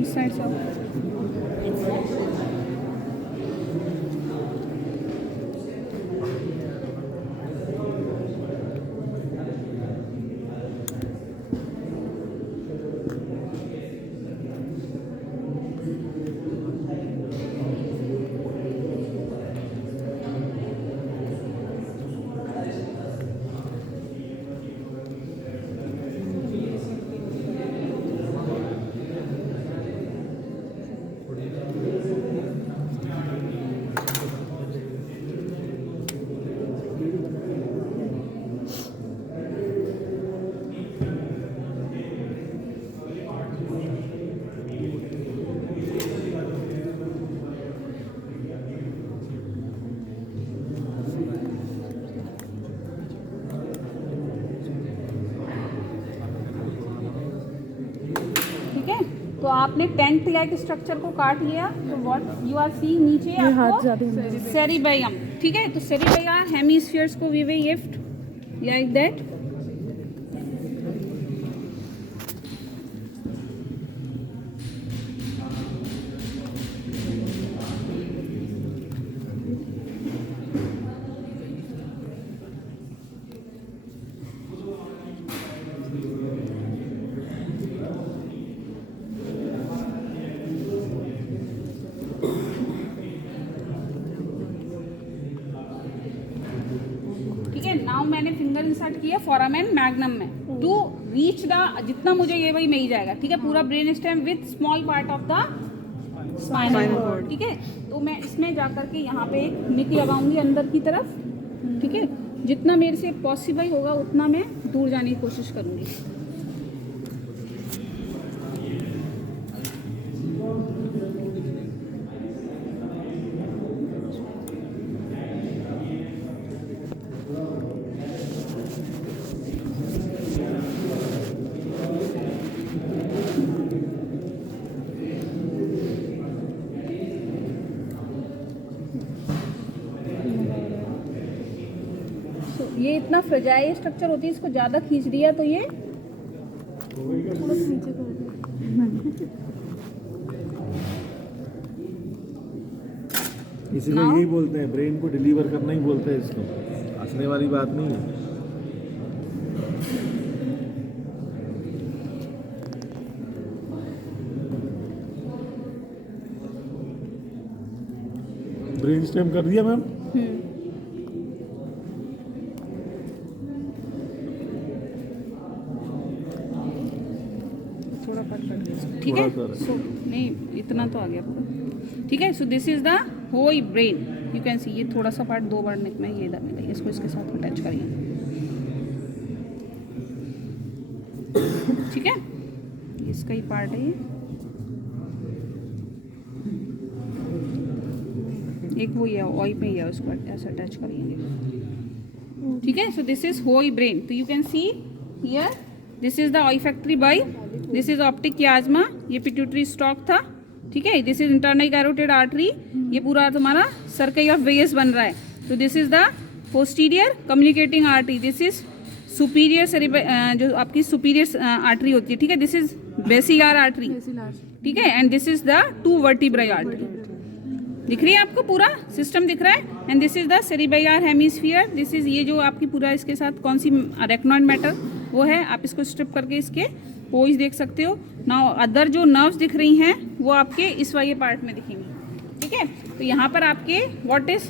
इस साइड से आओ। तो आपने 10th लाइक स्ट्रक्चर को काट लिया, तो व्हाट यू आर सीइंग नीचे आपको सेरिबैयम, ठीक है। तो सेरिबैयम हेमिस्फीयर्स को we will lift like that. Now मैंने फिंगर इंसर्ट किया फोरामेन मैग्नम में टू रीच द, जितना मुझे ये वही मिल जाएगा, ठीक है। पूरा brain stem with small part of the spinal cord, ठीक है। तो मैं इसमें जाकर के यहाँ पे एक निक लगाऊंगी अंदर की तरफ, ठीक है। जितना मेरे से पॉसिबल होगा उतना मैं दूर जाने की कोशिश करूंगी। ये इतना फ्रेजाइल स्ट्रक्चर होती है, इसको ज़्यादा खींच दिया तो ये नीचे कर दिया। इसी को यही बोलते हैं, ब्रेन को डिलीवर करना ही बोलते हैं इसको, हंसने वाली बात नहीं है। ब्रेन स्टेम कर दिया मैम। ठीक है। सो नहीं, इतना तो आ गया पूरा, ठीक है। So this is the whole brain, you can see. ये थोड़ा सा पार्ट दो बार नेक में ये इधर मिला, इसको इसके साथ अटैच करिए, ठीक है। इसका ही पार्ट है ये, एक वो ये ऑय पे ही है, उसको ऐसे अटैच करिए, ठीक है। So this is whole brain. तो you can see here, this is the olfactory bulb, this is optic chiasma, ये पिट्यूटरी स्टॉक था, ठीक है। This is internal carotid artery, ये पूरा तुम्हारा सर्कल ऑफ वेस बन रहा है। तो this is the posterior communicating artery, this is superior जो आपकी सुपीरियर आर्टरी होती है, ठीक है। दिस इज बेसिलार आर्टरी, ठीक है। And this is the two vertebral artery, दिख रही है आपको, पूरा सिस्टम दिख रहा है। And this is the cerebellar hemisphere, this is ये जो आपकी पूरा इसके साथ कौन सी अरेक्नॉइड मैटर वो है, आप इसको स्ट्रिप करके इसके पोज देख सकते हो। नाउ अदर जो नर्व्स दिख रही हैं वो आपके इस वाले पार्ट में दिखेंगी, ठीक है। तो यहाँ पर आपके व्हाट इज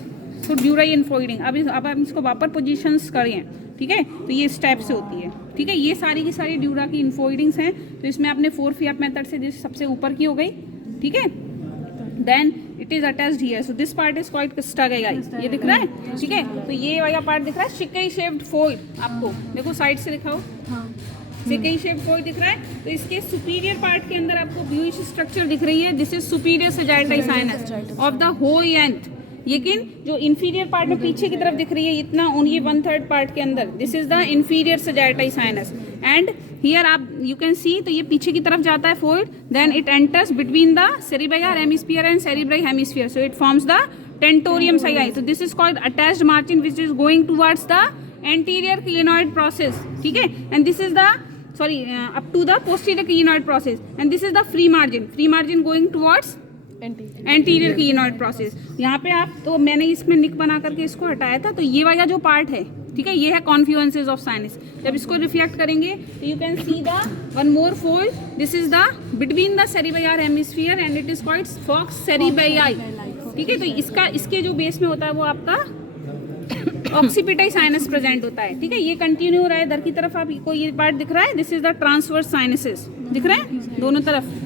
सुड्यूराई इनफोल्डिंग, अब आप इसको वापर पोजीशंस करें, ठीक है। तो ये स्टेप से होती है, ठीक है। ये सारी की सारी ड्यूरा की इनफोल्डिंग्स हैं। तो इसमें आपने 4 फियाप मेथड से सबसे ऊपर की हो गई, ठीक है। Then it is attached here, so this part is called स्टागाइस, ये दिख रहा है, ठीक है। तो ये वाला पार्ट दिख रहा है शिकई शेप्ड फोल्ड, आपको देखो साइड से दिखाओ, शिकई शेप्ड फोल्ड दिख रहा है। तो इसके सुपीरियर पार्ट के अंदर आपको ब्लूइश स्ट्रक्चर दिख रही है, this is superior sagittal sinus of the whole length. लेकिन जो इंफीरियर पार्ट में पीछे की तरफ दिख रही है इतना, ओनली 1/3 पार्ट के अंदर, this is the inferior sagittal sinus. And here आप यू कैन सी, तो ये पीछे की तरफ जाता है fold, then it enters between the cerebellar hemisphere and cerebral hemisphere, so it forms the tentorium सगाई। So this is called attached margin which is going towards the anterior clinoid process, ठीक है। And this is the sorry, up to the posterior clinoid process, and this is the free margin going towards anterior clinoid process. यहाँ पे आप, तो मैंने इसमें निक बना करके इसको हटाया था, तो ये वाला जो पार्ट है, ठीक है, ये है कॉन्फ्लुएंसेस ऑफ साइनस। जब इसको रिफ्लेक्ट करेंगे तो you can see the one more fold, this is the between the cerebellar hemisphere and it is called falx cerebelli, ठीक है। तो इसका, इसके जो बेस में होता है वो आपका ऑक्सीपिटाई साइनस प्रेजेंट होता है, ठीक है। ये कंटिन्यू हो रहा है इधर की तरफ, आपको ये पार्ट दिख रहा है, this is the transverse sinuses, दिख रहा है दोनों तरफ,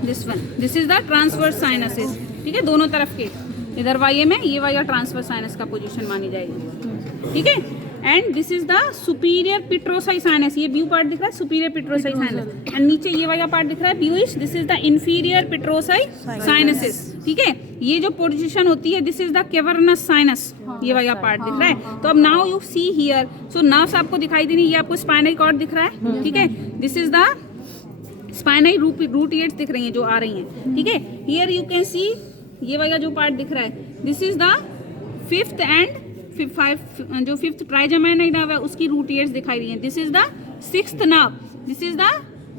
this one, this is the transverse sinuses, ठीक है, दोनों तरफ के। इधर वाई में ये वाला ट्रांसवर्स साइनस का पोजीशन मानी जाएगी, ठीक है। And this is the superior petrosal sinus, ये ब्यू पार्ट दिख रहा है, सुपीरियर पिट्रोसाई साइनस, एंड नीचे ये वाला पार्ट दिख रहा है ब्यूइश, this is the inferior petrosal sinuses, ठीक है। ये जो पोजीशन होती है, this is the cavernous sinus, ये वाला पार्ट दिख रहा है। तो अब now you see here, so nerves आपको दिखाई दे रही है, ये आपको स्पाइनल कॉर्ड दिख रहा है, ठीक है। This is the spinal root ends दिख रही हैं जो आ रही हैं, ठीक है। हियर यू कैन सी, ये वाला जो पार्ट दिख रहा है, this is the fifth and जो फिफ्थ ट्राइजेमिनल नर्व है उसकी रूट एड्स दिखाई रही हैं। This is the sixth nerve, this is the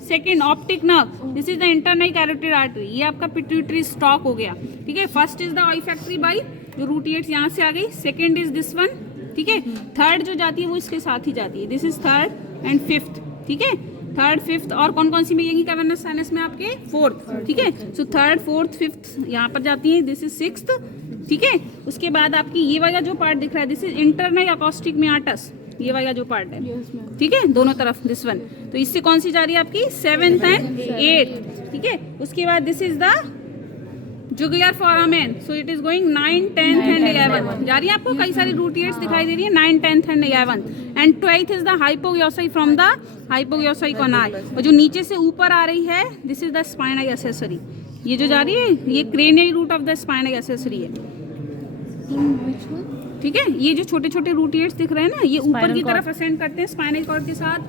second optic nerve, this is the internal carotid artery, ये आपका पिट्यूटरी स्टॉक हो गया, ठीक है। First is the olfactory by, जो रूट एड्स यहाँ से आ गई, सेकेंड इज दिस वन, ठीक है। थर्ड जो जाती है वो इसके साथ ही जाती है, this is third and fifth, ठीक है। थर्ड फिफ्थ और कौन कौन सी में, यही कैवर्नस साइनस में आपके फोर्थ, ठीक है। सो थर्ड फोर्थ फिफ्थ यहाँ पर जाती है, दिस इज सिक्स्थ, ठीक है। उसके बाद आपकी ये वाला जो पार्ट दिख रहा है, दिस इज इंटरनल अकॉस्टिक मियाटस, ये वाला जो पार्ट है, ठीक है, दोनों तरफ, दिस वन। तो इससे कौन सी जा रही है आपकी, सेवेंथ एंड एट्थ, ठीक है। उसके बाद this is the jugular foramen, so it is going 9, 10th and 11th, जा रही है आपको कई सारी रूट एड्स दिखाई दे रही है, 9, 10th and 11th, and 12th is the hypoglossal from the hypoglossal canal, और जो नीचे से ऊपर आ रही है, this is the spinal accessory, ये जो जा रही है ये cranial root of the spinal accessory है, ठीक है। ये जो छोटे छोटे रूट एड्स दिख रहे हैं ना, ये ऊपर की तरफ असेंड करते हैं स्पाइनल कॉर्ड के साथ।